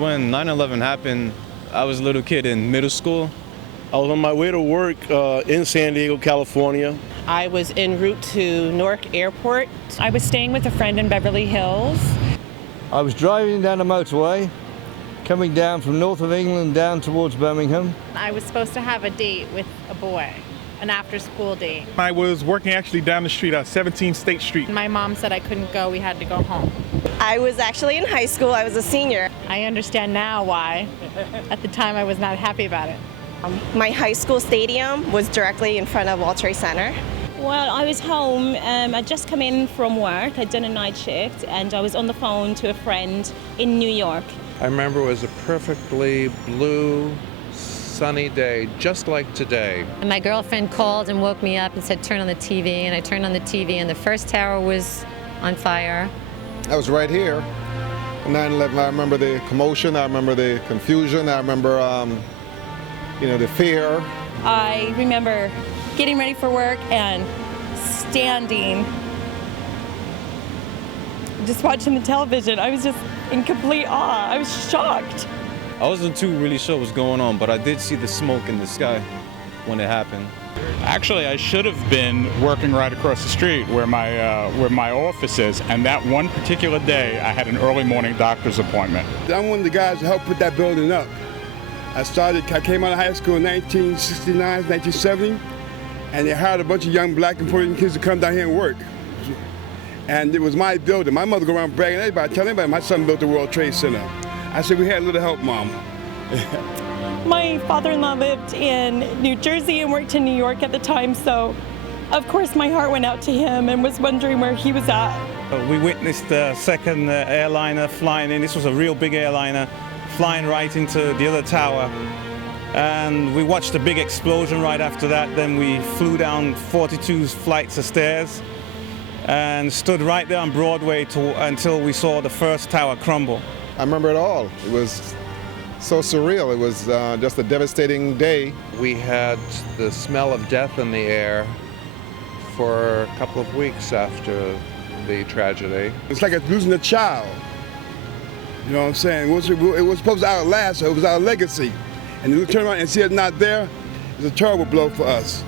When 9/11 happened, I was a little kid in middle school. I was on my way to work in San Diego, California. I was en route to Newark Airport. I was staying with a friend in Beverly Hills. I was driving down the motorway, coming down from north of England down towards Birmingham. I was supposed to have a date with a boy, an after-school date. I was working actually down the street, 17 State Street. My mom said I couldn't go, we had to go home. I was actually in high school. I was a senior. I understand now why. At the time, I was not happy about it. My high school stadium was directly in front of World Trade Center. Well, I was home. I'd just come in from work. I'd done a night shift, and I was on the phone to a friend in New York. I remember it was a perfectly blue, sunny day, just like today. And my girlfriend called and woke me up and said, turn on the TV. And I turned on the TV, and the first tower was on fire. I was right here. 9/11, I remember the commotion, I remember the confusion, I remember the fear. I remember getting ready for work and standing, just watching the television. I was just in complete awe. I was shocked. I wasn't too really sure what was going on, but I did see the smoke in the sky when it happened. Actually, I should have been working right across the street where my office is, and that one particular day, I had an early morning doctor's appointment. I'm one of the guys who helped put that building up. I came out of high school in 1969, 1970, and they hired a bunch of young black and Puerto Rican kids to come down here and work. And it was my building. My mother go around bragging to everybody, telling everybody my son built the World Trade Center. I said, we had a little help, Mom. My father-in-law lived in New Jersey and worked in New York at the time, so of course my heart went out to him and was wondering where he was at. We witnessed the second airliner flying in. This was a real big airliner flying right into the other tower. And we watched a big explosion right after that. Then we flew down 42 flights of stairs and stood right there on Broadway until we saw the first tower crumble. I remember it all. It was so surreal. It was just a devastating day. We had the smell of death in the air for a couple of weeks after the tragedy. It's like losing a child. You know what I'm saying? It was supposed to outlast, so it was our legacy. And to turn around and see it not there is a terrible blow for us.